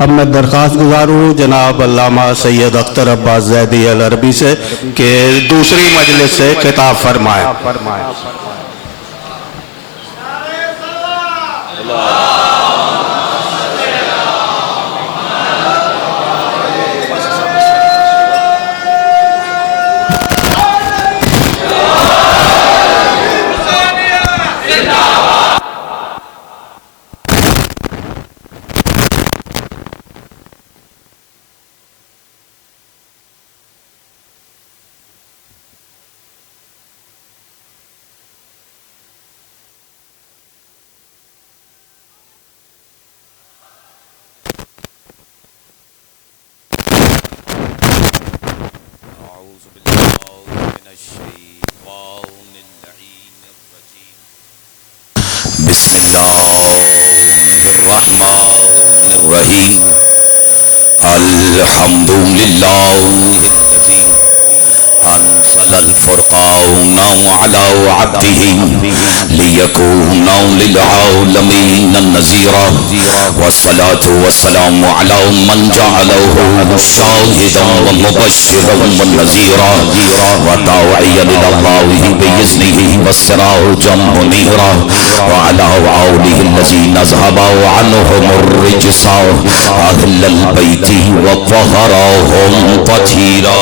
اب میں درخواست گزار ہوں جناب علامہ سید اختر عباس زیدی العربی سے کہ دوسری مجلس سے خطاب فرمائیں۔ بسم اللہ الرحمن الرحیم الحمد للہ الذی انزل الفرقان علی عبده لیکون للعالمین نذیرا والصلاة والسلام علی من جعله شاہدا ومبشرا ونذیرا وداعیا الی اللہ بإذنہ وسراجا منیرا وعلى آلہ الذین اذهبوا عنهم الرجس اہل البیت وطہرهم تطہیرا۔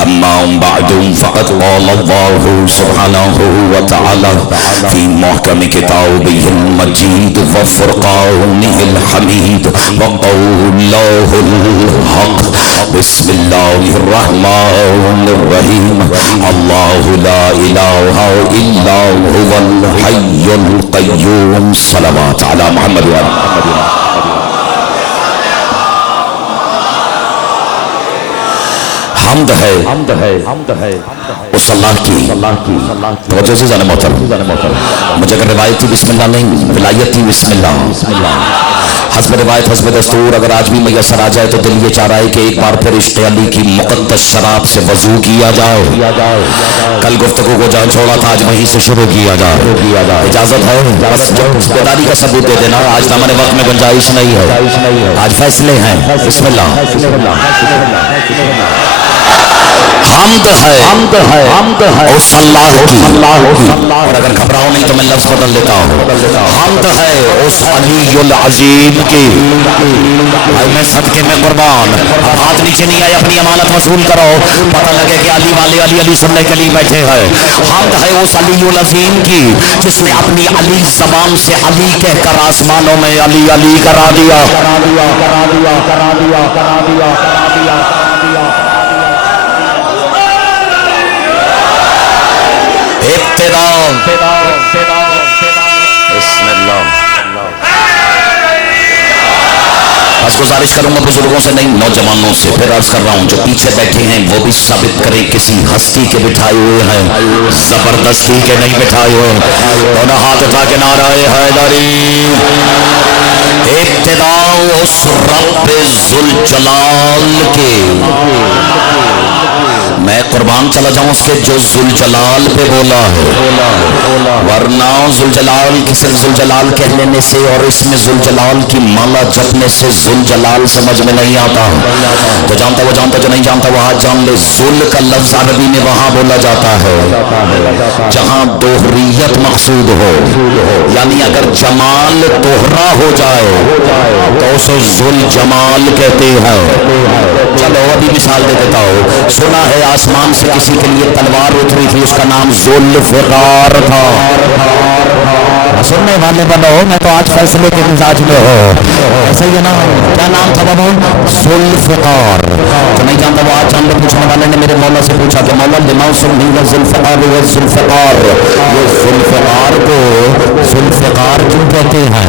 اما بعد فقد قال الله سبحانه وتعالى في محكم كتابه المجيد وفرقانه الحميد وقوله الحق بسم الله الرحمن الرحيم الله لا إله إلا هو الحي القيوم صلوات على محمد وعلى محمد۔ حمد ہے اس اللہ کی توجہ سے جانے محترم، مجھے اگر روایت تھی بسم اللہ نہیں، ولایت تھی بسم اللہ۔ حسب روایت حسب دستور اگر آج بھی میسر آ جائے تو دل یہ چاہ رہا ہے کہ ایک بار پھر عشق علی کی مقدس شراب سے وضو کیا جائے۔ کل گفتگو کو جہاں چھوڑا تھا آج وہیں سے شروع کیا جائے، اجازت ہے؟ بس بیداری کا ثبوت دے دینا، آج دامن وقت میں گنجائش نہیں ہے، آج فیصلے ہیں۔ بسم اللہ۔ حمد ہے اس اللہ کی، اور اگر گھبراؤ نہیں تو میں لفظ بدل لیتا ہوں، حمد ہے اس علی العظیم کی۔ بھائی میں صدقے میں قربان، ہاتھ نیچے نہیں آئے، اپنی امانت وصول کرو، پتہ لگے کہ علی والے علی علی سننے کے لیے بیٹھے ہیں۔ حمد ہے اس علی العظیم کی جس نے اپنی علی زبان سے علی کہہ کر آسمانوں میں علی علی کرا دیا۔ بسم اللہ۔ بس گزارش کروں گا بزرگوں سے نہیں، نوجوانوں سے، پھر عرض کر رہا ہوں جو پیچھے بیٹھے ہیں وہ بھی ثابت کریں کسی ہستی کے بٹھائے ہوئے ہیں، زبردستی کے نہیں بٹھائے ہوئے۔ دونوں ہاتھ اٹھا کے نعرہ حیدری۔ ابتدا اس رب ذوالجلال کے، میں قربان چلا جاؤں اس کے جو ذوالجلال پہ بولا ہے، ورنہ ذوالجلال کی صرف ذوالجلال کہہ لینے سے اور اس میں ذوالجلال کی مالا جپنے سے ذوالجلال سمجھ میں نہیں آتا۔ تو جانتا وہ جانتا، جو نہیں جانتا وہ آج جان لے، ذل کا لفظ عربی میں وہاں بولا جاتا ہے جہاں دوہریت مقصود ہو، یعنی اگر جمال دوہرا ہو جائے تو اسے ذوالجمال کہتے ہیں۔ چلو ابھی مثال دے دیتا ہوں، سنا ہے آسمان سے کسی کے لیے تلوار اتری تھی، اس کا نام ذوالفقار تھا۔ سننے والے بنو، میں تو آج فیصلے کے مزاج میں ہو، ایسا ہی ہے نا؟ کیا نام تھا بابا؟ ذوالفقار۔ تو نہیں جانتا وہ آج جان لے۔ پوچھنے والے نے میرے مولا سے پوچھا کہ مولا لما سمي ذوالفقار ذوالفقار، یہ ذوالفقار کو ذوالفقار کیوں کہتے ہیں؟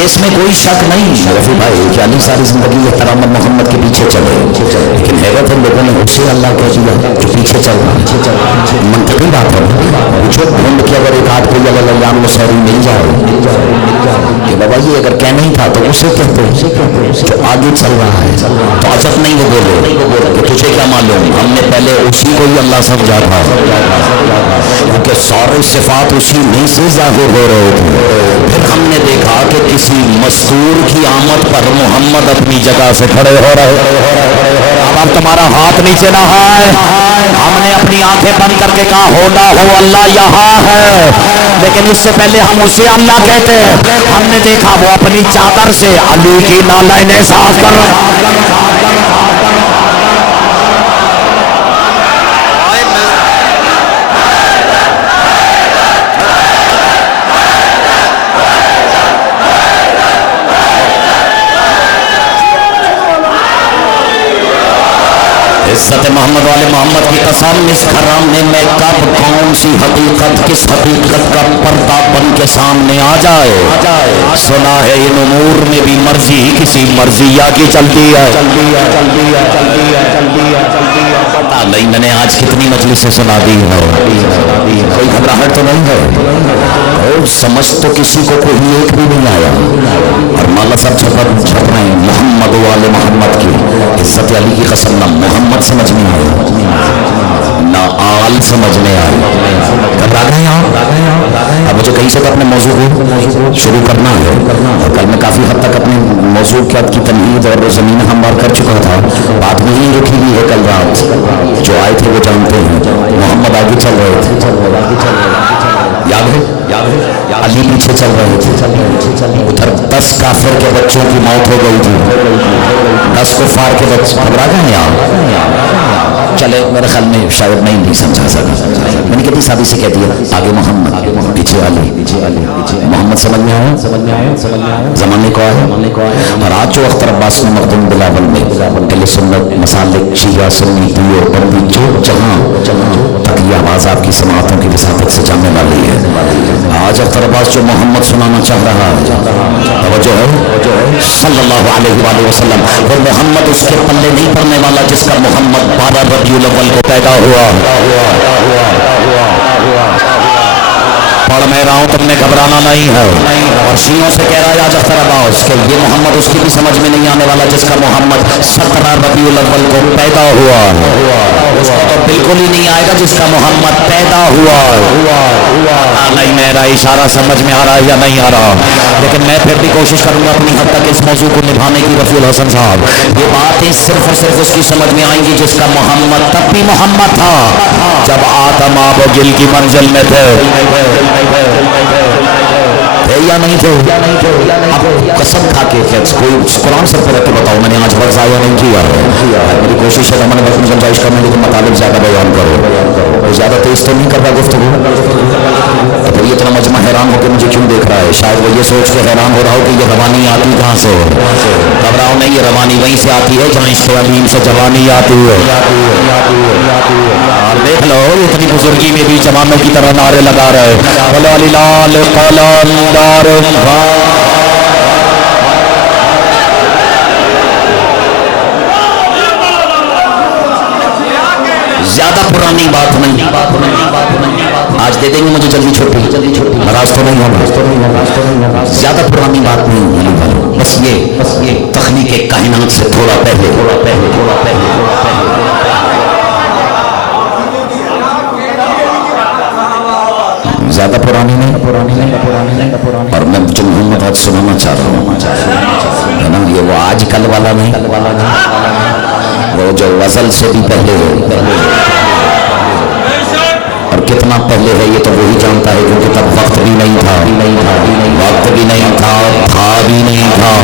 یہ اس میں کوئی شک نہیں رفیع بھائی کہ علی ساری زندگی احترام محمد کے پیچھے چلے، لیکن حیرت ہے لوگوں نے اسے اللہ کہہ دیا جو پیچھے چل رہا۔ منطقی بات ہے، پوچھو ڈھونڈ کے اگر ایک آدھ کوئی اللہ مسوری مل جائے کہ بابا یہ اگر کہنا ہی تھا تو اسے کہتے جو آگے چل رہا ہے، تو عجب نہیں وہ بولے کہ تجھے کیا معلوم، ہم نے پہلے اسی کو ہی اللہ سمجھا تھا، کیونکہ سارے صفات اسی میں سے ظاہر ہو رہے تھے۔ پھر ہم نے دیکھا کہ کسی مستور کی آمد پر محمد اپنی جگہ سے کھڑے ہو رہے۔ اب تمہارا ہاتھ نیچے نہ ہے، ہم نے اپنی آنکھیں بند کر کے کہا ہو نہ ہو اللہ یہاں ہے، لیکن اس سے پہلے ہم اسے اللہ کہتے ہیں۔ ہم نے دیکھا وہ اپنی چادر سے علی کی نالائنیں صاف کر رہا۔ عزت محمد والے محمد کی قسم اس گھرانے میں کب کون سی حقیقت کس حقیقت کا پردہ بن کے سامنے آ جائے۔ سنا ہے ان امور میں بھی مرضی ہی کسی مرضیہ کی چلتی ہے۔ پتا نہیں میں نے آج کتنی مجلسیں سنا دی ہے، کوئی گھبراہٹ تو نہیں ہے، اور سمجھ تو کسی کو کوئی ایک بھی نہیں آیا، اور مولا صاحب چھپ رہے ہیں محمد والے محمد کی عزت علی کی قسم نہ محمد سمجھ میں آئے نہ آل سمجھ میں آئے۔ گھبرا گئے آپ؟ اب مجھے کہیں سے تو اپنے موضوع کو شروع کرنا ہے، اور کل میں کافی حد تک اپنے موضوع کی تمہید اور زمین ہموار کر چکا تھا، بات نہیں رکھی ہوئی ہے۔ کل رات جو آئے تھے وہ جانتے ہیں، محمد آگے چل رہے تھے، یاد ہے علی پیچھے چل رہے تھے، ادھر 10 کافر کے بچوں کی موت ہو گئی تھی، 10 کفار کے بچے۔ گھبرا گئے آپ؟ چلے میرے خیال میں شاید میں نہیں سمجھا سکا، میں نے کتنی سادی سے کہہ دیا آگے محمد پیچھے علی، محمد سمجھ میں آیا؟ زمانے کو آیا۔ اور آج جو اختر عباس نے مخدوم بلاول میں اہل سنت مسالک شیعہ سنی دیو بندی جو جہاں تک یہ آواز آپ کی سماعتوں کی وساطت سے جانے والی ہے، آج اختر عباس جو محمد سنانا چاہ رہا ہے، توجہ ہے صلی اللہ علیہ وآلہ وسلم، وہ محمد اس کے پلے نہیں پڑنے والا جس کا محمد 12 ربیع الاول کو پیدا ہوا۔ پڑھ میں رہا ہوں، تم نے گھبرانا نہیں ہے، اور شیعوں سے کہہ رہا ہے آج اختر عباس کہ یہ محمد اس کی بھی سمجھ میں نہیں آنے والا جس کا محمد 17 ربیع الاول کو پیدا ہوا، اس کو تو بالکل ہی نہیں آئے گا جس کا محمد پیدا ہوا۔ نہیں میرا اشارہ سمجھ میں آ رہا ہے یا نہیں آ رہا، لیکن میں پھر بھی کوشش کروں گا اپنی حد تک اس موضوع کو نبھانے کی۔ رفیع الحسن صاحب، یہ باتیں صرف اور صرف اس کی سمجھ میں آئیں گی جس کا محمد تب بھی محمد تھا جب آدم آب و گل کی منزل میں تھے یا نہیں تھے؟ اب قسم کھا کے کوئی قرآن سر پہ رکھ کے بتاؤ، میں نے آج وقت ضائع نہیں کیا ہے، میری کوشش ہے کہ میں نے وقت میں گنجائش کرنے لیکن مطالب زیادہ بیان کرو، زیادہ تیز تو نہیں کر رہا گفتگو، تو پھر یہ اتنا مجمع حیران ہو کے مجھے کیوں دیکھ رہا ہے؟ شاید وہ یہ سوچ کے حیران ہو رہا ہو کہ یہ روانی آتی کہاں سے ہے۔ گھبراؤ نہیں، یہ روانی وہیں سے آتی ہے جہاں عشق علیم سے جوانی آتی ہے۔ دیکھ لو اتنی بزرگی میں بھی جوانوں کی طرح نعرے لگا رہے زیادہ پرانی بات نہیں، آج دے دیں گے مجھے جلدی چھٹی، ناراض تو نہیں ہونا، زیادہ پرانی بات نہیں، بس یہ تخلیق کائنات سے تھوڑا پہلے زیادہ پرانی نہیں، اور میں جو محمد حد سنانا چاہ رہا ہوں ہے نا، یہ وہ آج کل والا نہیں، وہ جو غزل سے بھی پہلے ہے، اور کتنا پہلے ہے یہ تو وہی جانتا ہے، کیونکہ تب وقت بھی نہیں تھا، وقت بھی نہیں تھا، تھا بھی نہیں تھا،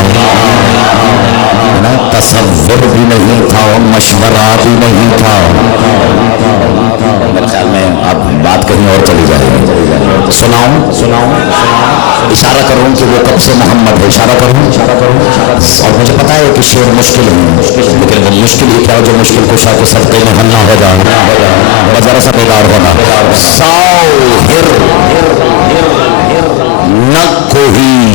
تصور بھی نہیں تھا، مشورہ بھی نہیں تھا۔ میرے خیال میں اب بات کہیں اور چلی جائے گی۔ سناؤں اشارہ کروں کہ وہ کب سے محمد ہے، اشارہ کروں، اور مجھے پتا ہے کہ شعر مشکل ہے، لیکن وہ مشکل ہی کیا جو مشکل کو شاہ کے صدقے میں حل نہ ہو جائے، ذرا سا بیدار ہونا۔ ظاہر نہ کوئی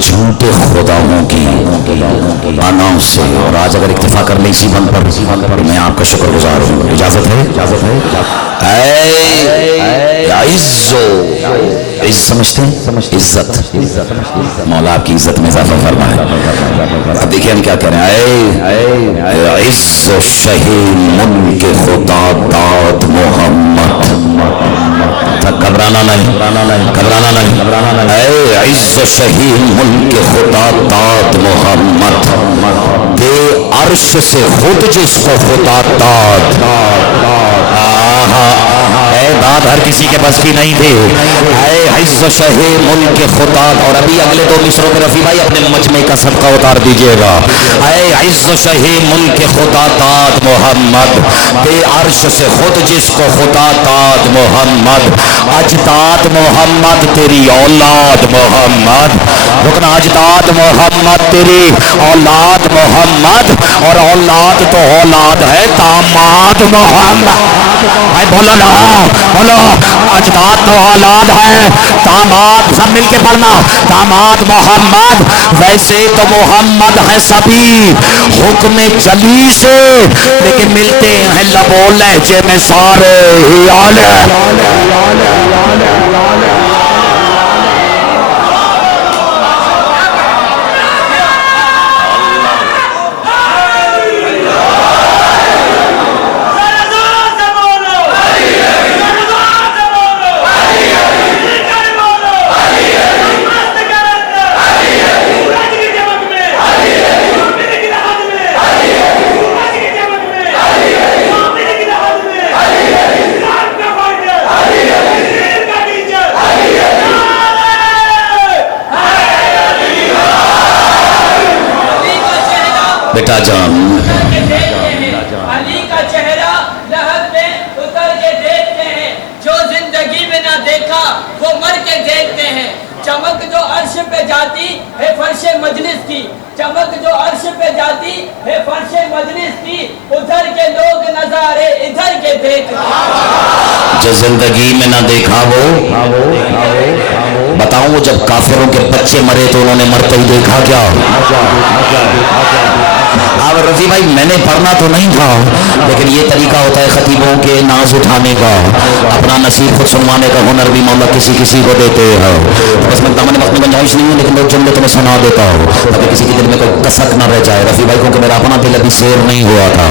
جھوٹے خداؤں کی بناؤں سے. اور آج اگر اکتفا کر لیں اسی بند پر میں آپ کا شکر گزار ہوں. اجازت ہے؟ اے عزو، عز سمجھتے ہیں؟ عزت. مولا آپ کی عزت میں اضافہ فرمائے. اب دیکھیں ہم کیا کہہ رہے ہیں. اے عز و شہی ملک خدا داد محمد. گھبرانا نہیں. اے عز و شہی ملک خدا داد محمد، دے عرش سے خود جس کو خدا داد. اے داد ہر کسی کے بس کی نہیں تھی. اے عز و شہی ملک خدا. اور ابھی اگلے دو مصروں پہ رفیع بھائی اپنے مجمع کا صدقہ اتار دیجئے گا. اے عز و شہی ملک خدا داد محمد، دے عرش سے خود جس کو خدا داد محمد. اجداد محمد تیری اولاد محمد. رکنا، اجداد محمد تیری اولاد محمد. اور اولاد تو اولاد ہے داماد محمد. بولو نا، بولو. اجداد تو اولاد ہے، داماد سب مل کے پڑھنا. داماد محمد، ویسے تو محمد ہے سبھی حکم جلی سے، لیکن ملتے ہیں لب و لہجے میں سارے ہی آلے. بیٹا جان، علی کا چہرہ لحد میں اتر کے دیکھتے ہیں. جو زندگی میں نہ دیکھا وہ مر کے دیکھتے ہیں. چمک جو عرش پہ جاتی ہے فرش مجلس کی، چمک جو عرش پہ جاتی ہے فرش مجلس کی. ادھر کے لوگ نظارے ادھر کے دیکھتے ہیں. جو زندگی میں نہ دیکھا وہ بتاؤں. وہ جب کافروں کے بچے مرے تو انہوں نے مرتے ہی دیکھا کیا؟ اب رضی بھائی میں نے پڑھنا تو نہیں تھا، لیکن یہ طریقہ ہوتا ہے خطیبوں کے ناز اٹھانے کا. اپنا نصیب خود سنوانے کا ہنر بھی مولا کسی کو دیتے ہیں. بس میں دامن وقت میں گنجائش نہیں ہوں، لیکن وہ جملے تمہیں سنا دیتا ہوں تاکہ کسی کے دل میں کوئی کسک نہ رہ جائے. رفیع بھائی کیونکہ میرا اپنا دل ابھی سیر نہیں ہوا تھا.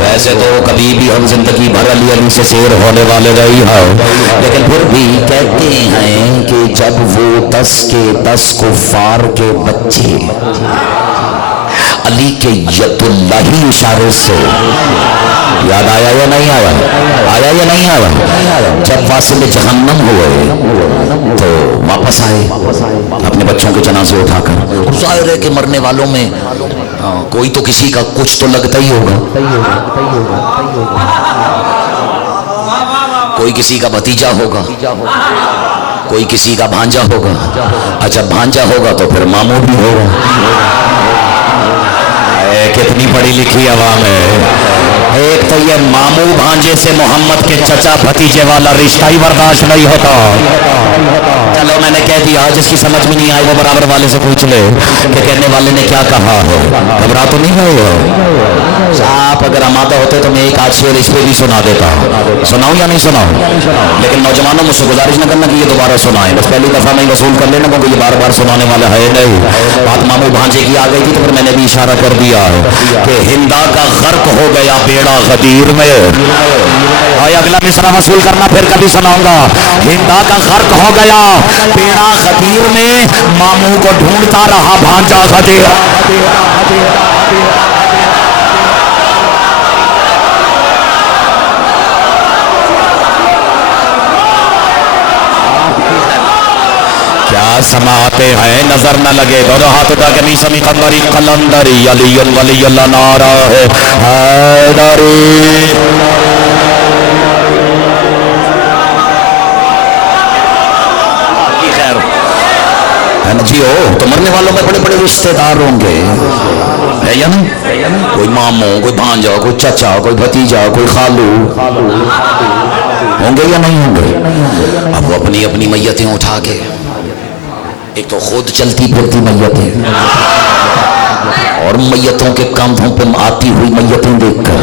ویسے تو کبھی بھی ہم زندگی بھر علی علی سے سیر ہونے والے رہی ہے، لیکن پھر بھی کہتے ہیں کہ جب وہ 10 کے 10 کفار کے بچے علی کے ید اللہ اشارے سے، یاد آیا یا نہیں آیا؟ آیا یا نہیں آیا؟ جب واصل جہنم ہوئے تو واپس آئے اپنے بچوں کے جنازے اٹھا کر. ظاہر ہے کہ مرنے والوں میں کوئی تو کسی کا کچھ تو لگتا ہی ہوگا. کوئی کسی کا بھتیجا ہوگا، کوئی کسی کا بھانجا ہوگا. اچھا بھانجا ہوگا تو پھر ماموں بھی ہوگا. کتنی پڑھی لکھی عوام ہے. ایک تو یہ ماموں بھانجے سے محمد کے چچا بھتیجے والا رشتہ ہی برداشت نہیں ہوتا. چلو میں نے کہہ دیا، جس کی سمجھ میں نہیں آئی وہ برابر والے سے پوچھ لے کہ کہنے والے نے کیا کہا ہے. گھبرا تو نہیں ہوئے آپ؟ اگر آمادہ ہوتے تو میں ایک آدھ شعر اس پہ بھی سنا دیتا. سناؤں یا نہیں سناؤں؟ لیکن نوجوانوں مجھ سے گزارش نہ کرنا کہ یہ دوبارہ سنائیں. بس پہلی دفعہ میں وصول کر لینا کیونکہ یہ بار بار سنانے والا ہے نہیں. بات ماموں بھانجے کی آ گئی تھی تو پھر میں نے بھی اشارہ کر دیا کہ ہندا کا غرق ہو گیا بیڑا غدیر میں. اور اگلا مصرع وصول کرنا پھر کبھی سناؤں گا. ہندا کا غرق ہو گیا بیڑا غدیر میں، ماموں کو ڈھونڈتا رہا بھانجا غدیر. کیا سماعتے ہیں نظر نہ لگے. دونوں ہاتھ اٹھا کے نہیں سمی قندری قلندری علی ولی اللہ نعرہ ہے حیدری. خیر ہے نا جی. ہو تو مرنے والوں میں بڑے بڑے رشتے دار ہوں گے ہے یا نہیں؟ کوئی ماموں، کوئی بھانجا، کوئی چچا، کوئی بھتیجا، کوئی خالو ہوں گے یا نہیں ہوں گے؟ اب وہ اپنی اپنی میتیں اٹھا کے ایک تو خود چلتی پھرتی میتیں اور میتوں کے کاندھوں پہ آتی ہوئی میتیں دیکھ کر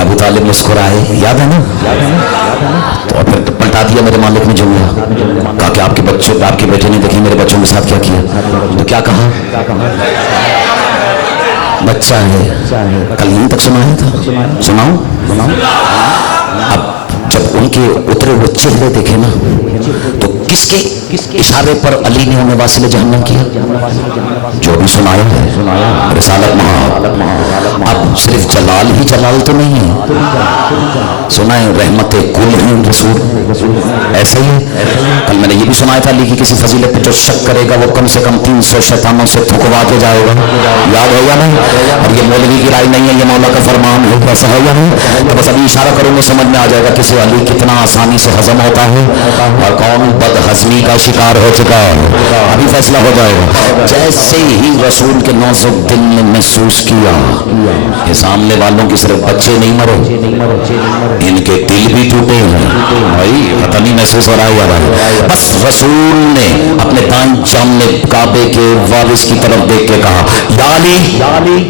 ابو طالب مسکرائے، یاد ہے نا؟ تو پھر پلٹا دیا میرے مالک نے جملہ، کہا کہ آپ کے بچے، آپ کے بیٹے نے دیکھی میرے بچوں کے ساتھ کیا کیا، تو کیا کہا؟ بچہ ہے، کل نہیں تک سنایا تھا، سناؤ؟ اب جب ان کے اترے ہوئے چہرے دیکھے نا تو کس کے اشارے پر علی نے انہیں واصل جہنم کیا؟ جو بھی سنایا ہے رسالت مہا، اب صرف جلال ہی جلال تو نہیں ہے، سنائیں رحمت کل ہیں رسول، ایسے ہی کل میں نے یہ بھی سنایا تھا علی کی کسی فضیلت پہ جو شک کرے گا وہ کم سے کم 300 شیطانوں سے تھکوا کے جائے گا، یاد ہے یا نہیں؟ اور یہ مولوی کی رائے نہیں ہے، یہ مولا کا فرمان ہے، ایسا ہے یا نہیں؟ تو بس ابھی اشارہ کروں گے سمجھ میں آ جائے گا کسی علی کتنا آسانی سے ہضم ہوتا ہے اور کون بد ہضمی کا شکار ہو چکا ہے، ابھی فیصلہ ہو جائے گا۔ جیسے ہی رسول کے نازک دل نے محسوس کیا کہ سامنے والوں کی صرف بچے نہیں مرے، ان کے دل بھی ٹوٹے ہیں، بھائی پتہ نہیں محسوس ہو رہا ہے یا نہیں، بس رسول نے اپنے دائیں جامنے کعبے کے وارث کی طرف دیکھ کے کہا، یا علی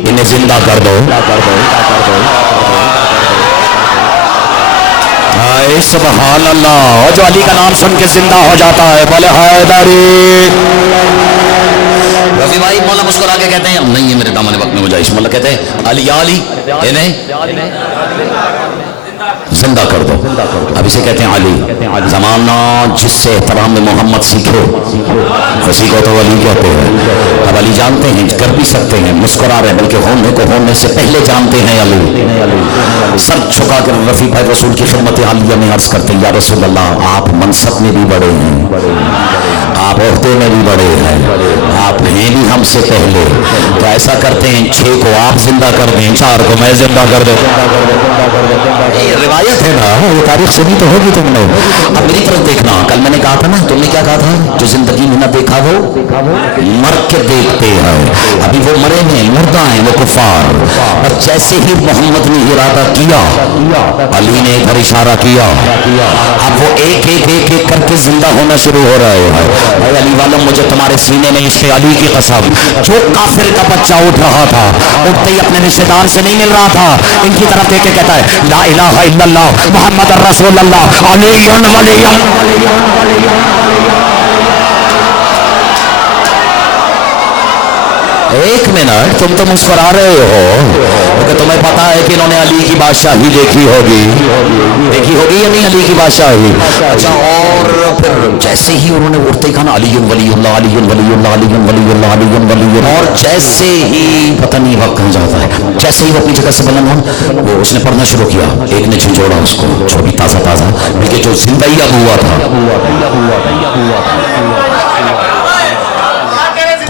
انہیں زندہ کر دو۔ سبحان اللہ، جو علی کا نام سن کے زندہ ہو جاتا ہے بولے حیدری۔ رفیع بھائی مولا مسکرا کے کہتے ہیں نہیں یہ میرے دامن وقت میں گنجائش، مولا کہتے ہیں علی انہیں زندہ کر دو۔ اب اسے کہتے ہیں علی، زمانہ جس سے احترام محمد سیکھے اسی کو تو علی کہتے ہیں۔ اب علی جانتے ہیں، کر بھی سکتے ہیں، مسکرا رہے بلکہ ہونے کو ہونے سے پہلے جانتے ہیں علی۔ سر جھکا کر رفیع بھائی رسول کی خدمت عالیہ میں عرض کرتے ہیں، یا رسول اللہ آپ منصب میں بھی بڑے ہیں، آپ عہدے میں بھی بڑے ہیں، آپ ہیں بھی ہم سے پہلے، تو ایسا کرتے ہیں 6 کو آپ زندہ کر دیں، 4 کو میں زندہ کر دیں۔ یہ روایت ہے نا، یہ تاریخ سنی تو ہوگی تم نے۔ اب میری طرف دیکھنا، کل میں نے کہا تھا نا، تم نے کیا کہا تھا؟ جو زندگی میں نہ دیکھا وہ مر کے دیکھتے ہیں، ابھی وہ مرے ہیں، مردہ ہیں وہ کفار، اور جیسے ہی محمد نے ارادہ کیا علی نے ادھر اشارہ کیا، اب وہ ایک ایک ایک ایک کر کے زندہ ہونا شروع ہو رہے ہیں۔ اے علی والوں، مجھے تمہارے سینے میں عشق علی کی قسم، جو کافر کا بچہ اٹھ رہا تھا اٹھتے ہی اپنے رشتے دار سے نہیں مل رہا تھا، ان کی طرف دیکھ کے کہتا ہے لا الہ الا اللہ محمد الرسول اللہ علی ولی۔ ایک منٹ، تم تو مسکرا رہے ہو کیونکہ تمہیں پتا ہے کہ انہوں نے علی کی بادشاہی دیکھی ہوگی یا نہیں علی کی بادشاہی؟ اچھا، اور پھر جیسے ہی انہوں نے اٹھتے ہی کہا علی ولی اللہ علی ولی اللہ علی ولی اللہ علی ولی اللہ، اور جیسے ہی پتہ نہیں وقت کہاں جاتا ہے، جیسے ہی وہ اپنی جگہ سے بلند ہو وہ اس نے پڑھنا شروع کیا، ایک نے جھنجھوڑا اس کو جو بھی تازہ بلکہ جو زندہ ہی اب ہوا تھا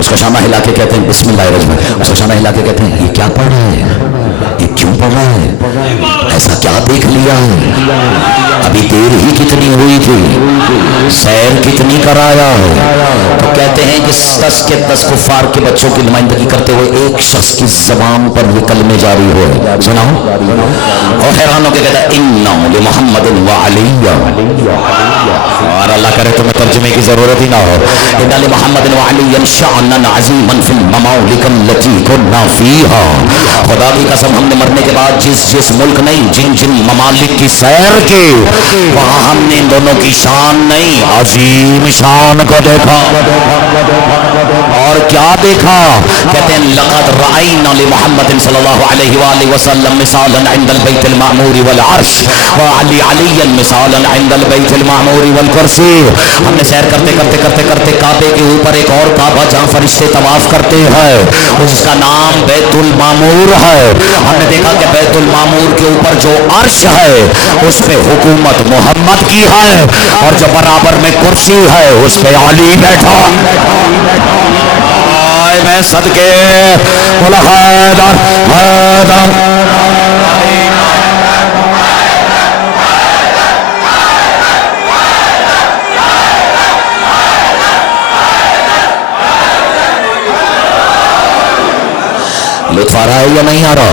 اس کا شانہ ہلا کے کہتے ہیں بسم اللہ الرحمن، اس کا شانہ ہلا کے کہتے ہیں یہ کیا پڑھ رہا ہے، یہ کیوں پڑھ رہا ہے، ایسا کیا دیکھ لیا ہے، ابھی دیر ہی کتنی ہوئی تھی، سیر کتنی کرایا ہے۔ تو کہتے ہیں کہ 10 کے 10 کفار کے بچوں کی نمائندگی کرتے ہوئے ایک شخص کی زبان پر یہ کلمے جاری ہوئے، سناؤ، اور حیران ہو کے کہتا ہے اِنَّهُ لِمُحَمَّدٍ وَعَلِيٍّ، اور اللہ کرے تمہیں ترجمے کی ضرورت ہی نہ ہو، اِنَّ لِمُحَمَّدٍ وَعَلِيٍّ شَأْنًا عَظِيمًا فِي الْمَمَالِكِ الَّتِي كُنَّا فِيهَا۔ خدا کی قسم ہم نے مرنے کے بعد جس ملک نہیں، جن ممالک کی سیر کی، وہاں ہم نے ان دونوں کی شان نہیں عظیم شان کو دیکھا۔ اور کیا دیکھا؟ کہتے ہیں لقد رأينا لمحمد صلی اللہ علیہ وآلہ وسلم مثالا عند البيت المعمور والعرش وعلي عليا مثالا عند البيت المعمور والكرسي۔ ہم نے سیر کرتے کرتے کرتے کرتے کعبے کے اوپر ایک اور کعبہ جہاں فرشتے طواف کرتے ہیں، اس کا نام بیت المعمور ہے۔ ہم نے دیکھا کہ بیت المعمور کے اوپر جو عرش ہے اس پہ حکومت محمد کی ہے، اور جو برابر میں کرسی ہے اس پہ علی بیٹھا۔ میں صدقے بولا حیدر حیدر۔ لطف آ رہا ہے یا نہیں آ رہا؟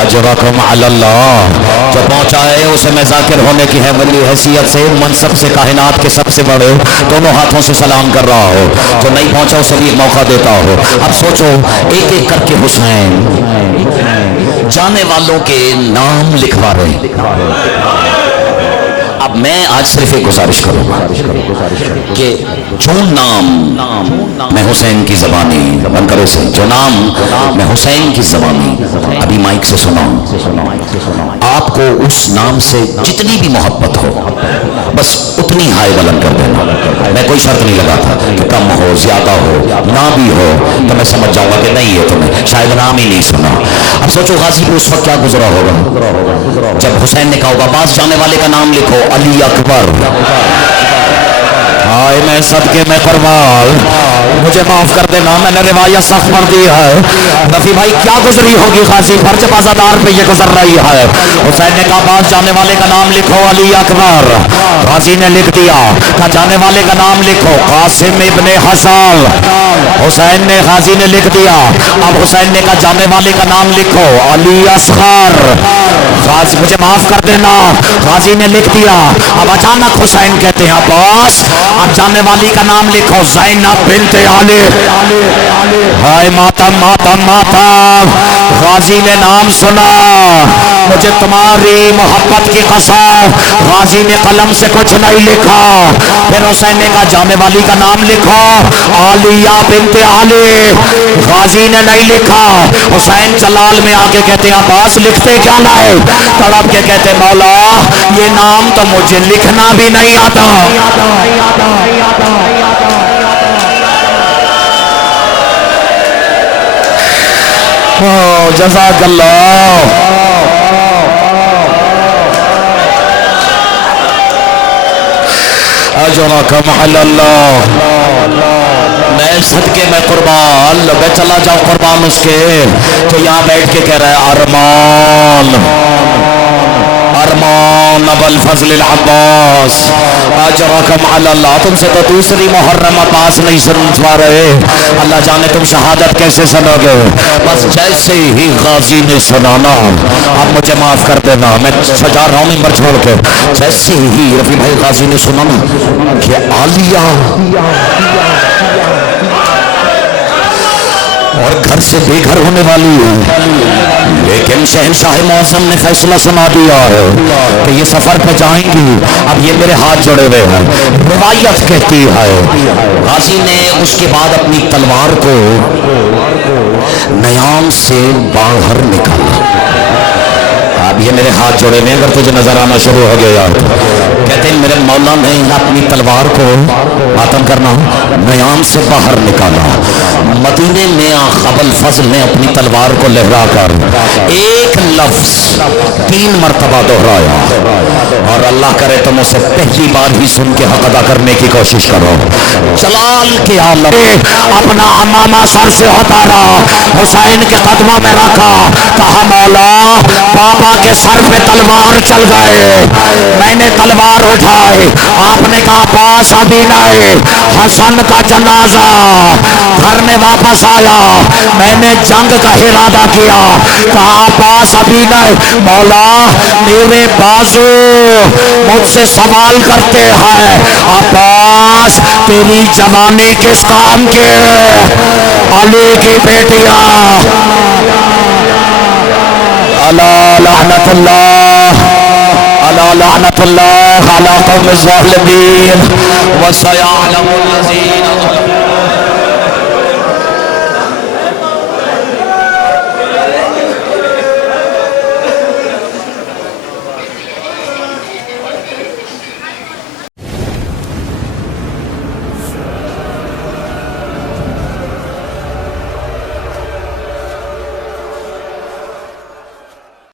اجرکم علی اللہ، جو پہنچائے اسے میں ذاکر ہونے کی ہے ولی حیثیت سے، منصب سے، کائنات کے سب سے بڑے دونوں ہاتھوں سے سلام کر رہا ہو، جو نہیں پہنچا اسے بھی موقع دیتا ہو۔ اب سوچو ایک ایک کر کے حسین جانے والوں کے نام لکھوا رہے ہیں۔ اب میں آج صرف ایک گزارش کروں گا کہ جو نام میں حسین کی زبانی بن کرے سے، جو نام میں حسین کی زبانی ابھی مائک سے سناؤں، آپ کو اس نام سے جتنی بھی محبت ہو بس اتنی ہائے بلند کر دینا۔ میں کوئی شرط نہیں لگاتا کہ کم ہو زیادہ ہو نہ بھی ہو، تو میں سمجھ جاؤں گا کہ نہیں ہے تمہیں شاید نام ہی نہیں سنا۔ اب سوچو غازی پہ اس وقت کیا گزرا ہوگا جب حسین نے کہا ہوگا باز جانے والے کا نام لکھو علی اکبر۔ ہائے میں صدقے میں قربان، مجھے معاف کر دینا میں نے روایت سخت پڑھ دی ہے۔ رفیع بھائی کیا گزری ہوگی غازی پر جب آزادار پہ یہ گزر رہی ہے؟ حسین نے کہا باز جانے والے کا نام لکھو علی اکبر، غازی نے لکھ دیا۔ کہا جانے والے کا نام لکھو قاسم ابن حسن، حسین نے غازی نے لکھ دیا۔ اب حسین نے کہا جانے والے کا نام لکھو علی اصغر، غازی مجھے معاف کر دینا غازی نے لکھ دیا۔ اب اچانک حسین کہتے ہیں عباس اب جانے والی کا نام لکھو زینب بنت علی۔ ہائے ماتم ماتم ماتم، غازی نے نام سنا، مجھے تمہاری محبت کی قسم، غازی نے قلم سے کچھ نہیں لکھا۔ پھر حسین نے کہا جانے والی کا نام لکھو عالیہ بنت علی، غازی نے نہیں لکھا۔ حسین جلال میں آ کے کہتے ہیں عباس لکھتے کیا لائے؟ تڑپ کے کہتے مولا یہ نام تو مجھے لکھنا بھی نہیں آتا۔ جزاک اللہ۔ اجرکم علی اللہ۔ میں صدقے میں قربان، میں چلا جاؤں قربان اس کے تو یہاں بیٹھ کے کہہ رہا ہے ارمان ارمان ابو الفضل العباس اجرکم علی اللہ۔ تم سے تو دوسری محرم عباس نہیں سنوا رہے، اللہ جانے تم شہادت کیسے سنو گے۔ بس جیسے ہی غازی نے سنانا، اب مجھے معاف کر دینا میں سجا رہا ہوں ممبر چھوڑ کے، جیسے ہی رفیع بھائی غازی نے سنانا کہ عالیہ اور گھر سے بے گھر ہونے والی ہے، لیکن شہنشاہ معظم نے فیصلہ سنا دیا ہے کہ یہ سفر پہ جائیں گی۔ اب یہ میرے ہاتھ جڑے ہوئے ہیں، روایت کہتی ہے غازی نے اس کے بعد اپنی تلوار کو نیام سے باہر نکالا۔ اب یہ میرے ہاتھ جوڑے میں اگر تجھے نظر آنا شروع ہو گیا یار، کہتے ہیں میرے مولا نے اپنی تلوار کو ماتم کرنا نیام سے باہر نکالا۔ مدینے میں ابو الفضل نے اپنی تلوار کو لہرا کر ایک لفظ 3 مرتبہ دہرایا، اور اللہ کرے تم اسے پہلی بار ہی سن کے حق ادا کرنے کی کوشش کرو۔ جلال کے عالم اپنا امامہ سر سے اتارا، حسین کے قدموں میں رکھا، کہا مولا پاپا کے سر پہ تلوار چل گئے، میں نے تلوار اٹھائی۔ آپ نے کہا پاس ابھی نہیں، حسن کا جنازہ گھر میں واپس آیا، میں نے جنگ کا ارادہ کیا، کہا پاس ابھی نہیں، مولا میرے بازو مجھ سے سوال کرتے ہیں عباس تیری جوانی کس کام کی؟ علی کی بیٹیاں اللہ لعنت اللہ اللہ لعنت اللہ علی قوم الظالمین وسيعلم الذين